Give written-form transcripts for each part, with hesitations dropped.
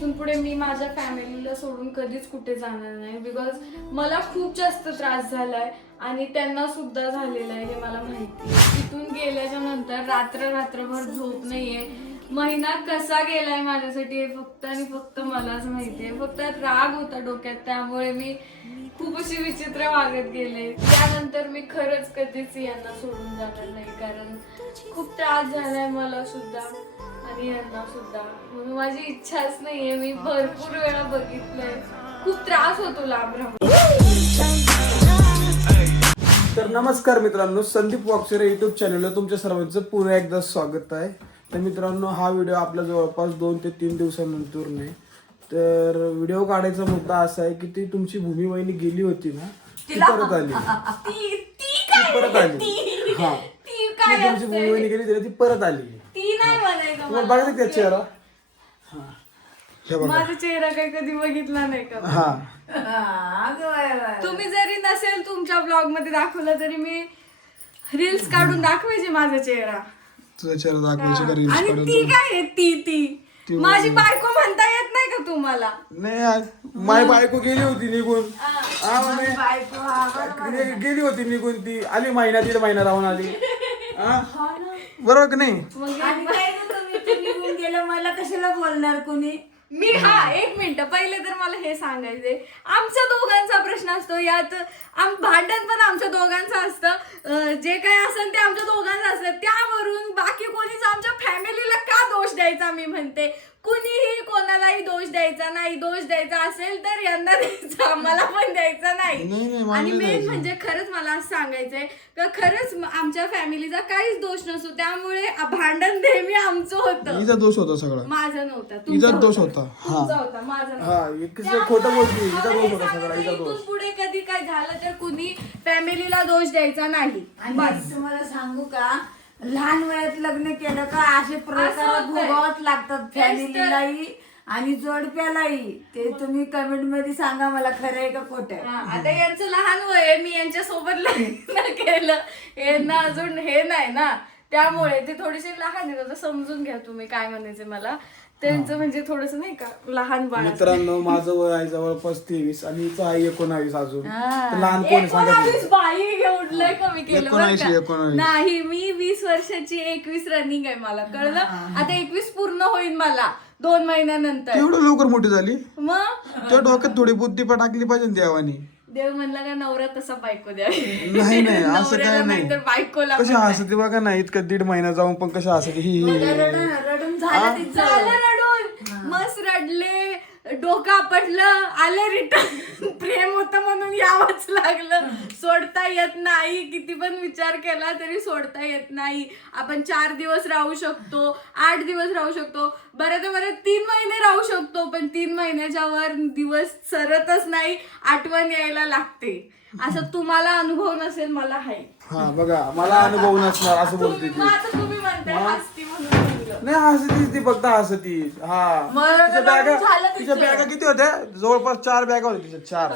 इथून पुढे मी माझ्या फॅमिलीला सोडून कधीच कुठे जाणार नाही, बिकॉज मला खूप जास्त त्रास झालाय आणि त्यांना सुद्धा झालेला आहे हे मला माहिती आहे. इथून गेल्याच्या नंतर रात्रभर झोप नाहीये. महिना कसा गेलाय माझ्यासाठी हे फक्त आणि फक्त मलाच माहितीये. फक्त राग होता डोक्यात, त्यामुळे मी खूप अशी विचित्र वागत गेले. त्यानंतर मी खरंच कधीच यांना सोडून जाणार नाही, कारण खूप त्रास झालाय मला सुद्धा आणि यांना सुद्धा. म्हणून माझी इच्छाच नाहीये. मी भरपूर वेळा बघितलंय, खूप त्रास होतो लांब राहून. तर नमस्कार मित्रांनो, संदीप वाकचरे युट्यूब चॅनलला तुमच्या सर्वांचं पुन्हा एकदा स्वागत आहे. तर मित्रांनो, हा व्हिडिओ आपल्या जवळपास 2 ते 3 दिवसानंतर नाही. तर व्हिडिओ काढायचा मुद्दा असा आहे की ती तुमची भूमी वहिनी गेली होती ना, ती परत आली. ती परत आली. हा, ती तुमची भूमी वहिनी गेली होती, ती परत आली. ती नाही म्हणायचं. तुम्हाला बघायचं त्या चेहरा? माझा चेहरा काही कधी बघितला नाही का? हा, तुम्ही जरी नसेल तुमच्या ब्लॉग मध्ये दाखवलं तरी मी रील्स काढून दाखवायचे माझा चेहरा. तुझा चेहरा दाखवायची का रील्स आणि काढून? ती काय आहे? ती माझी बायको म्हणता येत नाही का तुम्हाला? नाही, माझी बायको गेली होती निघून. गेली होती निघून, ती आली महिना 1.5 महिना राहून आली. बरोबर की नाही? निघून गेलं, मला कशाला बोलणार कोणी? मी एक मिनिट, पहिले तर मला हे सांगायचंय, आमच्या दोघांचा प्रश्न असतो यात. भांडण पण आमच्या दोघांचं असतं, जे काय असेल ते आमच्या दोघांचं असतं. त्यावरून बाकी कोणीच आमच्या फॅमिलीला का दोष द्यायचा? मी म्हणते कुणीही कोणालाही दोष द्यायचा नाही. दोष द्यायचा असेल तर यंदा द्यायचा, मला पण द्यायचा नाही. आणि मेन म्हणजे खरंच मला असं सांगायचंय का खरंच आमच्या फॅमिलीचा काहीच दोष नसतो, त्यामुळे भांडण नेहमी आमचं होतं. हिचा दोष होता सगळा, माझा नव्हता, हिचा दोष होता. तुमचा होता, माझा नव्हता. हा, खोटं बोलती. हिचा दोष होता सगळा, हिचा इथून दोष. पुढे कधी काय झालं तर कुणी फॅमिलीला दोष द्यायचा नाही. आणि तुम्हाला सांगू का, लहान वयात लग्न केलं का असे प्रकार भोगावत लागतात फॅमिलीलाही आणि जोडप्यालाही. ते तुम्ही कमेंट मध्ये सांगा मला, खरं आहे का खोटं आहे. आता यांचं लहान वय आहे, मी यांच्या सोबत लग्न केलं, यांना अजून हे नाही ना, त्यामुळे ते थोडेसे लहान आहेत. समजून घ्या तुम्ही काय म्हणायचे मला. त्यांचं म्हणजे थोडस नाही का लहान बाळ. मित्रांनो, माझं वय आहे जवळपास 23 आणि हिचं आहे 19 अजून. लहान कोण सांगा? 19 बाई एवढलंय कमी केलं बरं 19. का? नाही, मी 20 वर्षाची, 21 रनिंग आहे मला, कळलं? आता 21 पूर्ण होईल मला 2 महिन्यानंतर. एवढं लवकर मोठी झाली? मग त्या डोक्यात थोडी बुद्धी पण टाकली पाहिजे ना देवानी. देव म्हणला का नवरा तसा बायको द्यावी. नाही असं काय नाही. तर बायकोला कशा हसते बघा ना, इतकं 1.5 महिना जाऊन पण कशा हसते. ही रडून झालं तिचं. झालं रडून, मस्त रडले, डोकं आपटलं, आले रिटर्न. प्रेम होतं म्हणून यावंच लागलं. सोडता येत नाही, किती पण विचार केला तरी सोडता येत नाही. आपण 4 दिवस राहू शकतो, 8 दिवस राहू शकतो, बरं तर बरं 3 महिने राहू शकतो, पण 3 महिन्याच्या वर दिवस सरतच नाही, आठवण यायला लागते. असं तुम्हाला अनुभव नसेल, मला आहे. हा बघा, मला अनुभव नसणार असं बोलते ती. तुम्ही म्हणताय हसती म्हणून. नाही हसतीच ती, फक्त हसतीच. तिच्या बॅगा किती होत्या? जवळपास 4 बॅगा होत्या तिच्या, 4.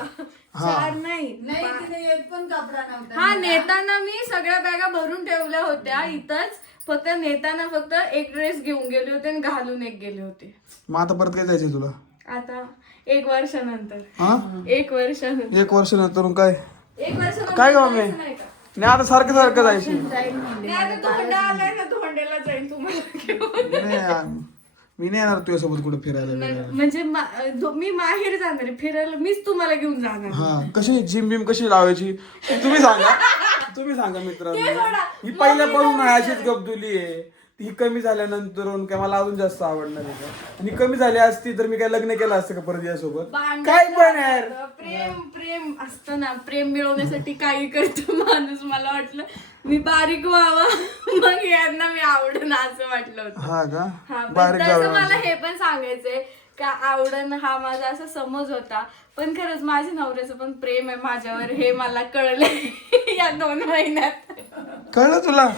चार नाही, तिने एक पण कपडा नव्हता. हा, नेताना मी सगळ्या बॅगा भरून ठेवल्या होत्या इथंच. फक्त नेताना फक्त एक ड्रेस घेऊन गेले होते आणि घालून एक गेले होते. मग आता परत काय जायचंय तुला? आता 1 वर्षानंतर. हा, 1 वर्षानंतर. 1 वर्षानंतर काय? 1 वर्षानंतर काय गं मम्मी? जायचं नाही का? नाही आता सारखं जायचं. नाही, आता धोंडा आलाय ना, धोंड्याला जाईन तुम्हाला घेऊन. नाही, मी नाही येणार तुझ्यासोबत कुठे फिरायला. म्हणजे मी माहेर जाणार आहे फिरायला, मीच तुम्हाला घेऊन जाणार. हा, कशी जिम बिम कशी लावायची तुम्ही सांगा मित्रांनो. ही पहिल्यापासून अशीच गबदुली आहे. ती कमी झाल्यानंतर काय मला अजून जास्त आवडणार आहे. आणि कमी झाली असती तर मी काय लग्न केलं असतं का परत यासोबत? काय पण यार, प्रेम असतं ना, प्रेम मिळवण्यासाठी काही करतो माणूस. मला वाटलं मी बारीक व्हावं, मग यांना मी आवडन असं वाटलं होतं. हा का? हा, बारीक तसं जावं. मला हे पण सांगायचंय का आवडन हा माझा असा समज होता, पण खरंच माझ्या नवऱ्याचं पण प्रेम आहे माझ्यावर, हे मला कळलंय या 2 महिन्यात. कळलं तुला?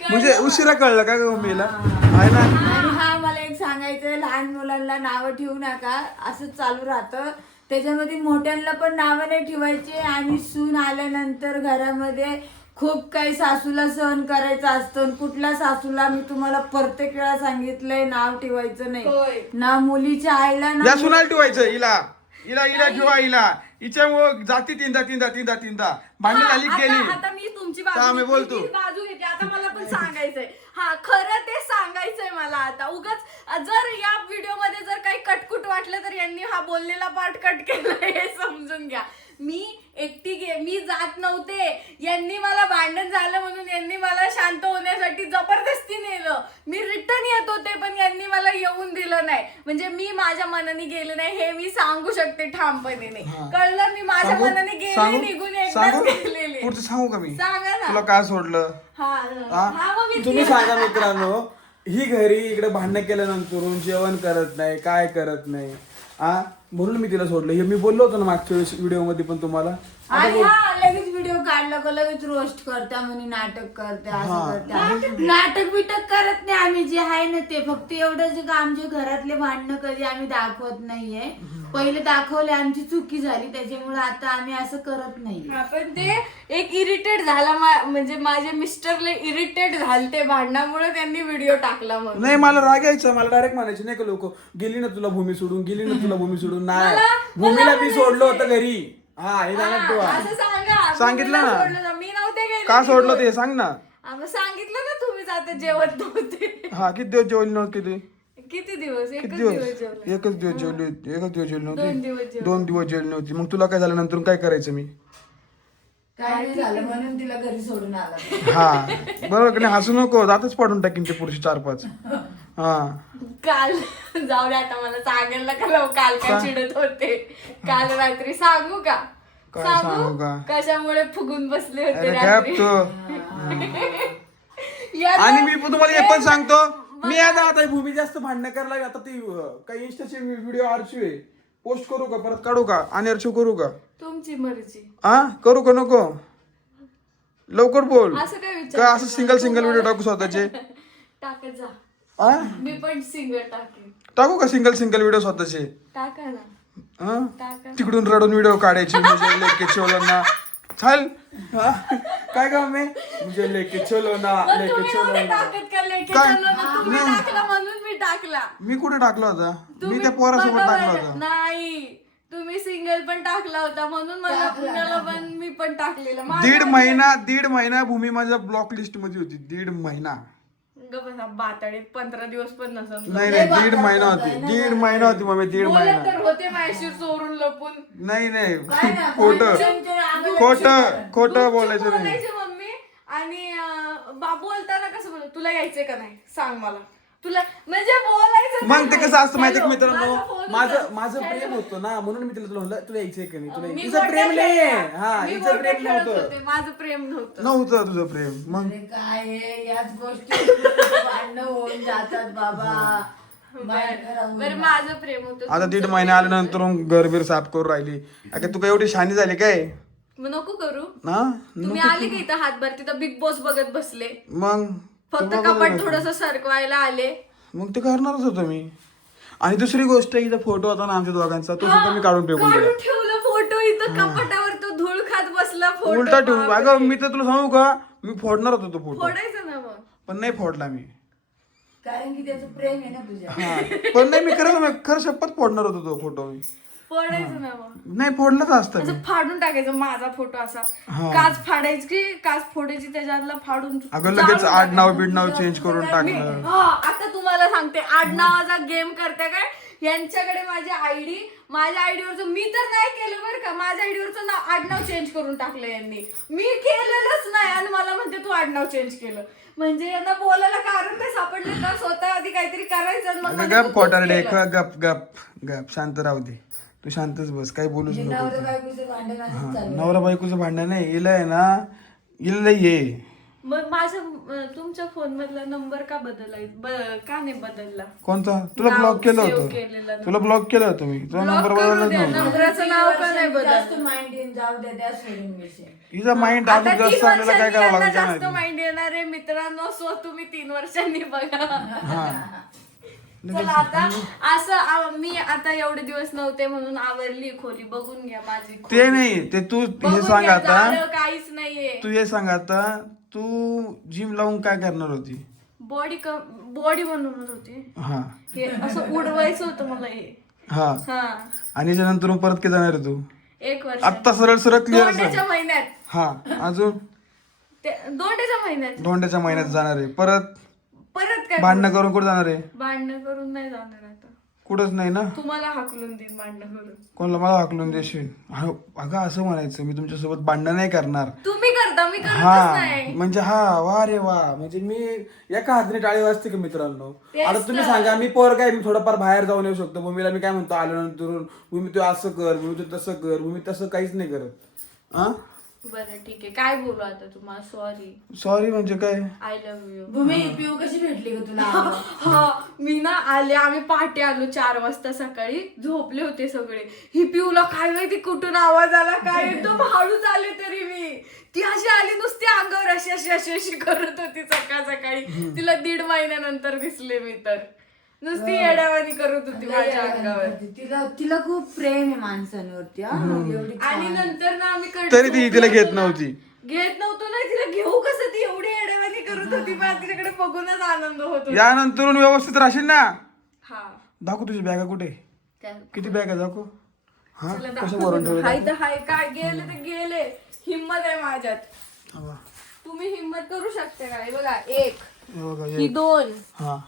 म्हणजे उशिरा कळलं का मम्मीला? आहे ना. आणि हा मला एक सांगायचं, लहान मुलांना नावं ठेवू नका, असं चालू राहतं. त्याच्यामध्ये मोठ्यांना पण नावं नाही ठेवायचे. आणि सून आल्यानंतर घरामध्ये खूप काही सासूला सहन करायचं असतं आणि कुठल्या सासूला मी तुम्हाला प्रत्येक वेळा सांगितलंय नाव ठेवायचं होय. नाही ना मुलीच्या आईला ना या सुनाला ठेवायचं हिला हिला हिला ठेवा हिला हिच्यामुळं जाती तीनदा भांडण झाली आता गेली आता मी तुमची का मी बोलतो? बाजू घेते आता मला पण सांगायचंय हा खरं ते सांगायचंय मला आता उगाच जर या व्हिडिओ मध्ये जर काही कटकुट वाटलं तर यांनी हा बोललेला पार्ट कट केला हे समजून घ्या मी मी जात नव्हते यांनी मला भांडण झालं म्हणून यांनी मला शांत होण्यासाठी जबरदस्ती नेलं मी रिटर्न येत होते पण यांनी मला येऊन दिलं नाही म्हणजे मी माझ्या मनाने गेले नाही हे मी सांगू शकते ठामपणे कळलं मी माझ्या मनाने गेले निघून एकदाच गेलेले पुढचं सांगू का मी सांगा ना तुला काय सोडलं हा मग मी तुम्ही सांगा मित्रांनो ही घरी इकडे भांडण केल्यानंतर जेवण करत नाही काय करत नाही म्हणून मी तिला सोडलं हे मी बोललो होतो ना मागच्या वेळेस व्हिडिओ मध्ये पण तुम्हाला आणि हा लगेच व्हिडिओ काढला का लगेच रोस्ट करत्या म्हणे नाटक करते असं करत्या नाटक बिटक करत नाही आम्ही जे आहे ना ते फक्त एवढंच का आमच्या घरातले भांडणं कधी आम्ही दाखवत नाहीये पहिले दाखवले आमची चुकी झाली त्याच्यामुळे आता आम्ही असं करत नाही पण ते एक इरिटेट झाला म्हणजे माझे मिस्टरले इरिटेट झाले ते भांडणामुळे त्यांनी व्हिडिओ टाकला म्हणून नाही मला राग यायचा मला डायरेक्ट म्हणायचे नाही का लोक गेली ना तुला भूमी सोडून गेली ना तुला भूमी सोडून नाही भूमीला मी सोडलं होतं घरी हे जाणार तू असं सांगा सांगितलं ना. सोडलं ना. मी नव्हते गेले का सोडलं ते सांग ना सांगितलं ना तुम्ही आता जेवत नव्हते किती दिवस जेवली नव्हती ते किती दिवस किती एकच दिवस दिवस जेवले एकच दिवस जेवली होती एकच दिवस जेवली 2 नव्हती दिवस जेवले 2 दिवस जेवली नव्हती मग तुला काय झालं नंतर काय करायचं मी काय नाही झालं म्हणून तिला घरी सोडून आला हा बरोबर का नाही हसू नको जातच पाडून टाकीन ते पुरुष 4-5 काल जाऊ दे आता मला सांगायला का काल काय चिडत होते काल रात्री सांगू का काय सांगू का? कशामुळे फुगून बसले होते अरे रात्री गप याला- आणि मी तुम्हाला हे पण सांगतो मी आता भूमी जास्त भांडणं करायला लागली. आता ती काही इंस्टाचे व्हिडिओ आरशिव आहे पोस्ट करू का परत काढू का आणि आरशिव करू का तुमची मर्जी करू का नको लवकर बोल असं काय विचार का असं सिंगल व्हिडिओ टाकू स्वतःचे टाकत जा मी पण सिंगल टाकेन टाकू का सिंगल व्हिडिओ स्वतःचे टाका ना टाका तिकडून रडून व्हिडिओ काढायची मुझे लेके चलो ना चल काय काम आहे मुझे लेके चलो ना मग लेके तुम्ही चलो नव्हते ना टाकत का लेके काय? चलो ना? तुम्ही टाकला म्हणून मी टाकला मी कुठे टाकला होता मी तुम्ही त्या पोरासोबत बघा टाकला बरं. होता नाही तुम्ही सिंगल पण टाकला होता म्हणून मला पुण्याला पण मी पण टाकलेलं माझं- दीड महिना भूमी माझ्या ब्लॉक लिस्ट मध्ये होती 1.5 महिना गप्प बसा, बाताडीत 15 दिवस पण नसं नाही 1.5 महिना होती 1.5 महिना होती मम्मी 1.5 बोलत महिना तर होते माझ्याशी चोरून लपून नाही खोटं बोलायचं नाही बोलायचे मम्मी आणि बोलताना कसं बोल तुला यायचंय का नाही सांग मला तुला म्हणजे बोलायचं मग ते नाही. कसं असतं माहितीये का हॅलो, मित्रांनो माझा phone माझं होता. प्रेम होतं ना म्हणून मी तुला म्हणलं तुला यायचंय का नाही तुला मी हिचं गोट्या प्रेम नाही खेळल्या. मी हिचं गोट्या प्रेम खेळत नव्हतं होते, माझं प्रेम नव्हतं नव्हतं तुझं प्रेम मग अरे काय आहे, याच गोष्टी भांडणं होऊन जातात बाबा बरं माझं प्रेम होतं आता 1.5 महिना आल्यानंतर घरबीर साफ करून राहिली अगं तू काय एवढी शानी झाली काय मग नको करू ना तुम्ही आले की इथं हातभर तिथं बिग बॉस बघत बसले मग फक्त कपाट थोडस सरकवायला आले मग ते करणारच होतो मी आणि दुसरी गोष्ट इथं फोटो होता ना आमच्या दोघांचा तो सुद्धा मी काढून ठेवून दिला काढून ठेवलं फोटो इथं कपाटावर तो धूळ खात बसला फोटो उलटा ठेवून अगं मी तर तुला सांगू का मी फोडणार होतो तो फोटो फोडायचं ना मग पण नाही फोडला मी कारण की त्याचं प्रेम आहे ना तुझ्या पण नाही मी खरं शपथ फोडणार होतो तो फोटो मी फोडायचं ना मग नाही फोडलाच असतं मी. असं फाडून टाकायचं माझा फोटो असा काच फाडायची काच फोडायची त्याच्यातला फाडून अगं लगेच आडनाव बिडनाव चेंज करून टाकलं आता तुम्हाला सांगते आडनावाचा गेम करते काय यांच्याकडे माझ्या आयडीवरचं मी तर नाही केलं बरं का माझ्या आयडीवरचं नाव आडनाव चेंज करून टाकलं यांनी मी केलेलंच नाही आणि मला म्हणते तू आडनाव चेंज केलं म्हणजे यांना बोलायला कारण काय सापडले का स्वतः आधी काहीतरी करायचं आणि मग अगं म्हणते गप तू खोटारडे केलं. गप शांत राहू दे तू शांतच बस काही बोलूच नको नवरा बायकोचं भांडण असंच चालू आहे. नवरा बायकोचं भांडण नाही हिला आहे ना हिला ये मग माझ्या तुमच्या फोन मधला नंबर का बदलाय का नाही बदलला कोणता तुला नाव ब्लॉक केलं save केलेलं होतं ना. तुला ब्लॉक केलं होतं मी तुझा नंबर बदललाच नव्हता नंबराचं नाव का नाही जास्त बदललं माइंड येऊन जाऊ द्या त्या सोडून विषय हिचा माइंड आता अजून 3 जास्त आपल्याला काय करावं वर्षांनी यांना लागतं जास्त माइंड येणार आहे मित्रांनो सो तुम्ही 3 वर्षांनी बघा चला आता असं मी आता एवढे दिवस नव्हते म्हणून आवरली खोली. बघून घ्या माझी खोली. ते नाही ते तू हे बघून सांग घ्या, आता झाडं काहीच नाहीये. तू हे सांग आता तू जिम लावून काय करणार होती? बॉडी बनवणार होती. हा हे असं उडवायचं होतं मला हे. हा हा आणि त्याच्यानंतर परत किती जाणार आहे तू? 1 वर्ष. आत्ता सरळ सरळ क्लिअर दोंड्याच्या महिन्यात. हा अजून दोंड्याच्या महिन्यात धोंड्याच्या महिन्यात जाणार आहे. परत काय भांडणं करून कुठं जाणार आहे? भांडणं करून नाही जाणार आता. कुठंच नाही ना. तुम्हाला हाकलून देईन भांडणं करून. कोणाला मला हाकलून देशील? अगं असं म्हणायचं मी तुमच्यासोबत भांडणं नाही करणार. तुम्ही करता मी करतच हा नाही. म्हणजे वा रे वा म्हणजे मी एका हाताने टाळी वाजते का मित्रांनो? तेच आता तुम्ही सांगा मी पोर काय मी थोडंफार बाहेर जाऊन येऊ शकतो. भूमीला मी काय म्हणतो आल्यानंतर भूमी तू असं कर, भूमी तू तसं कर, भूमी तसं काहीच नाही करत. हा बरं ठीक आहे. काय बोलू आता तुम्हाला? सॉरी म्हणजे काय? I love you. भूमी पिऊ कशी भेटली ग तुला? हा मी ना आले. आम्ही पहाटे आलो 4 वाजता सकाळी. झोपले होते सगळे. ही पिऊला काय माहिती कुठून आवाज आला काय एकदम हळूच आले तरी मी. ती अशी आली नुसती अंगावर अशी अशी अशी अशी करत होती सकाळी. तिला 1.5 महिन्यानंतर दिसले मी तर. नुसती येड्यावानी करत होती माझ्या अंगावर. तिला खूप प्रेम आहे माणसांवरती. एवढी आणि नंतर ना आम्ही तरी ती तिला घेत नव्हती. घेत नव्हतो ना. तिला घेऊ कसं? ती एवढी येड्यावानी करत होती. मला तिच्याकडे बघूनच आनंद होतो. यानंतर व्यवस्थित राहशील ना. हा दाखव तुझी बॅगा कुठे? किती बॅग आहे दाखव. हा चला कसं दाखव भरून ना. ठेवलं? हाय तर हाय. काय गेले तर गेले. हिम्मत आहे माझ्यात. हा. तुम्ही हिम्मत करू शकता का? हे बघा 1 हे बघा, ही 2 हा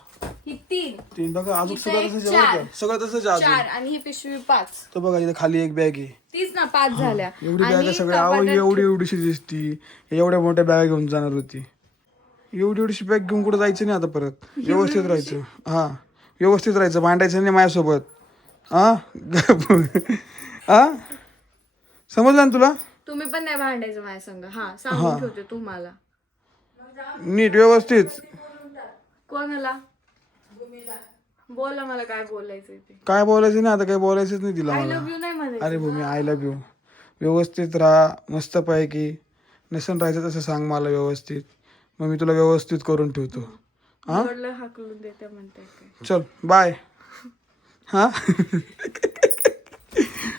ही 3 तीन बघा अजून इथं सगळं एक तसंच आहे बरं का? सगळं तसंच आहे 4 अजून. आणि ही पिशवी 5. तो बघा इथे खाली एक बॅग आहे. तीच ना 5 झाल्या. एवढी बॅग आहे आणि सगळ्या. अहो कपाटात एवढीशी दिसती. एवढ्या मोठ्या बॅग घेऊन जाणार होती. एवढीशी बॅग घेऊन कुठं जायचं नाही आता परत. व्यवस्थित राहायचं. हा व्यवस्थित राहायचं. भांडायचं नाही माझ्यासोबत. हा हा समजलं ना तुला? तुम्ही पण नाही भांडायचं माझ्या संग. हा सांगून ठेवते तुम्हाला. नीट व्यवस्थित. कोणाला? बोला मला काय बोलायचंय ते. काय बोलायचं नाही आता. काही बोलायचंच नाही तिला आय मला. लव्ह यू नाही म्हणायचं. अरे भूमी आय लव्ह यू. व्यवस्थित राहा मस्त पैकी. नसेल राहायचं तसं सांग मला व्यवस्थित. मग मी तुला व्यवस्थित करून ठेवतो. हा जोडलं हाकलून देते म्हणते काय. चल बाय. हा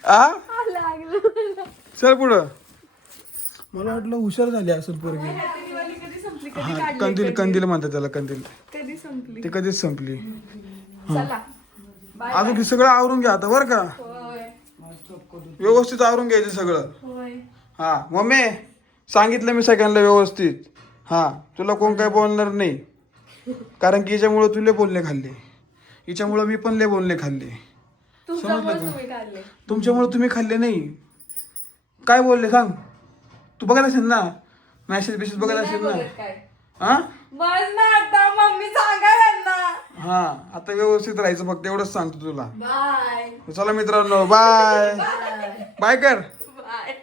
आ लागलं. चल पुढं. मला वाटलं हुशार झाली असेल पोरगी. दिवाळी कधी संपली? हा कंदील कंदील म्हणतात त्याला. कंदील कधी संपली? ते कधीच संपली. चला बाय. अजून हे सगळं आवरून घ्या आता बरं का. होय व्यवस्थित आवरून घ्यायचं सगळं. होय. हा मम्मी सांगितलं मी सगळ्यांना व्यवस्थित. हा तुला कोण काय बोलणार नाही. कारण की हिच्यामुळं तू लय बोलणे खाल्ले. हिच्यामुळं मी पण लय बोलणे खाल्ले. तुमच्यामुळे तुम्ही काढले. तुमच्यामुळे तुम्ही खाल्ले नाही. काय बोलले सांग. तू बघत असेल ना मॅसेज बिसेज बघत असेल ना. काय हा बस ना आता मम्मी सांगा यांना. हा आता व्यवस्थित राहायचं फक्त एवढंच सांगतो तुला. बाय. चला मित्रांनो बाय. बाय कर. बाय.